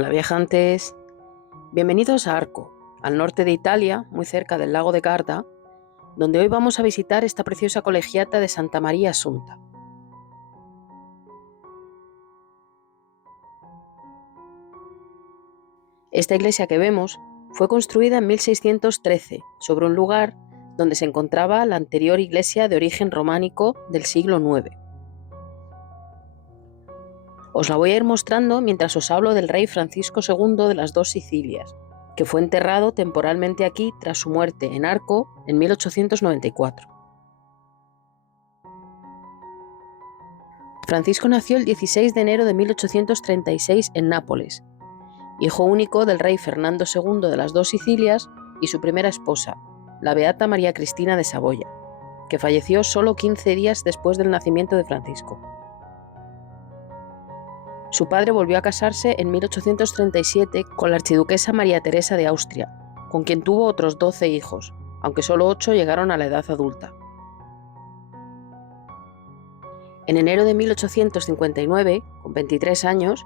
Hola viajantes, bienvenidos a Arco, al norte de Italia, muy cerca del lago de Garda, donde hoy vamos a visitar esta preciosa colegiata de Santa Maria Assunta. Esta iglesia que vemos fue construida en 1613 sobre un lugar donde se encontraba la anterior iglesia de origen románico del siglo IX. Os la voy a ir mostrando mientras os hablo del rey Francisco II de las dos Sicilias, que fue enterrado temporalmente aquí tras su muerte en Arco en 1894. Francisco nació el 16 de enero de 1836 en Nápoles, hijo único del rey Fernando II de las dos Sicilias y su primera esposa, la beata María Cristina de Saboya, que falleció solo 15 días después del nacimiento de Francisco. Su padre volvió a casarse en 1837 con la archiduquesa María Teresa de Austria, con quien tuvo otros 12 hijos, aunque solo 8 llegaron a la edad adulta. En enero de 1859, con 23 años,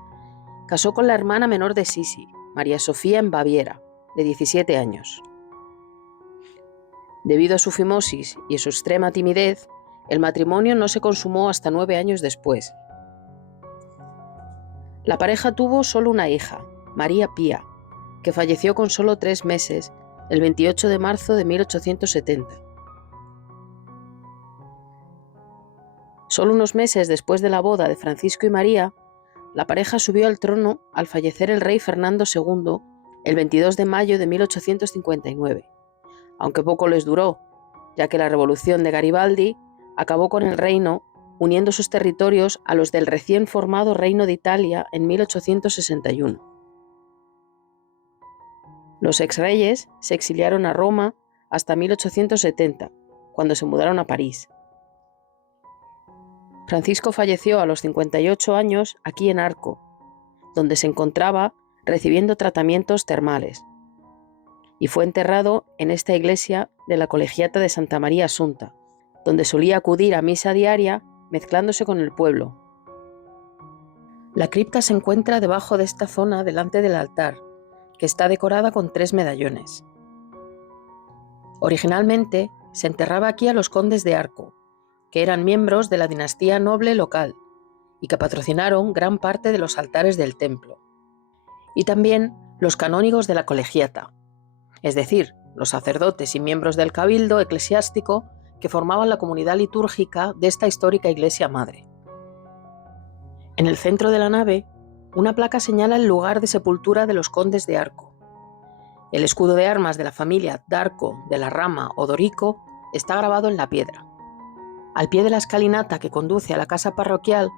casó con la hermana menor de Sisi, María Sofía en Baviera, de 17 años. Debido a su fimosis y a su extrema timidez, el matrimonio no se consumó hasta 9 años después. La pareja tuvo solo una hija, María Pía, que falleció con solo 3 meses, el 28 de marzo de 1870. Solo unos meses después de la boda de Francisco y María, la pareja subió al trono al fallecer el rey Fernando II el 22 de mayo de 1859, aunque poco les duró, ya que la revolución de Garibaldi acabó con el reino, uniendo sus territorios a los del recién formado Reino de Italia en 1861. Los exreyes se exiliaron a Roma hasta 1870, cuando se mudaron a París. Francisco falleció a los 58 años aquí en Arco, donde se encontraba recibiendo tratamientos termales, y fue enterrado en esta iglesia de la Colegiata de Santa Maria Assunta, donde solía acudir a misa diaria mezclándose con el pueblo. La cripta se encuentra debajo de esta zona delante del altar, que está decorada con 3 medallones. Originalmente se enterraba aquí a los condes de Arco, que eran miembros de la dinastía noble local y que patrocinaron gran parte de los altares del templo, y también los canónigos de la colegiata, es decir, los sacerdotes y miembros del cabildo eclesiástico que formaban la comunidad litúrgica de esta histórica iglesia madre. En el centro de la nave, una placa señala el lugar de sepultura de los condes de Arco. El escudo de armas de la familia d'Arco, de la Rama o Dorico está grabado en la piedra. Al pie de la escalinata que conduce a la casa parroquial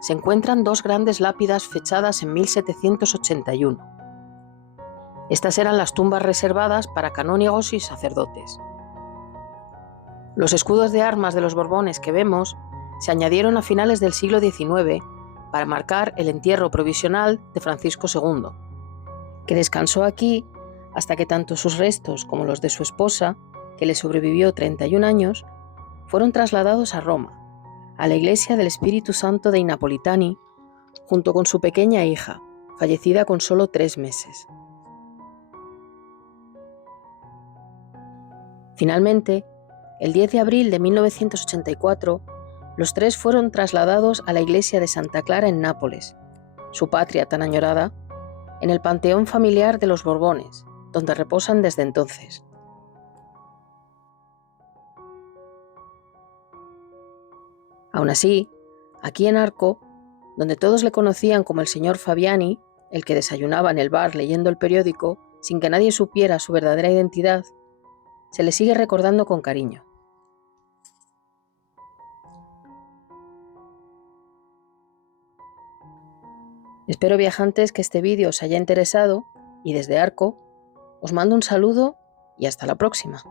se encuentran 2 grandes lápidas fechadas en 1781. Estas eran las tumbas reservadas para canónigos y sacerdotes. Los escudos de armas de los Borbones que vemos se añadieron a finales del siglo XIX para marcar el entierro provisional de Francisco II, que descansó aquí hasta que tanto sus restos como los de su esposa, que le sobrevivió 31 años, fueron trasladados a Roma, a la iglesia del Espíritu Santo dei Napolitani, junto con su pequeña hija, fallecida con solo 3 meses. Finalmente, el 10 de abril de 1984, los 3 fueron trasladados a la iglesia de Santa Clara en Nápoles, su patria tan añorada, en el panteón familiar de los Borbones, donde reposan desde entonces. Aún así, aquí en Arco, donde todos le conocían como el señor Fabiani, el que desayunaba en el bar leyendo el periódico sin que nadie supiera su verdadera identidad, se le sigue recordando con cariño. Espero, viajantes, que este vídeo os haya interesado y desde Arco os mando un saludo y hasta la próxima.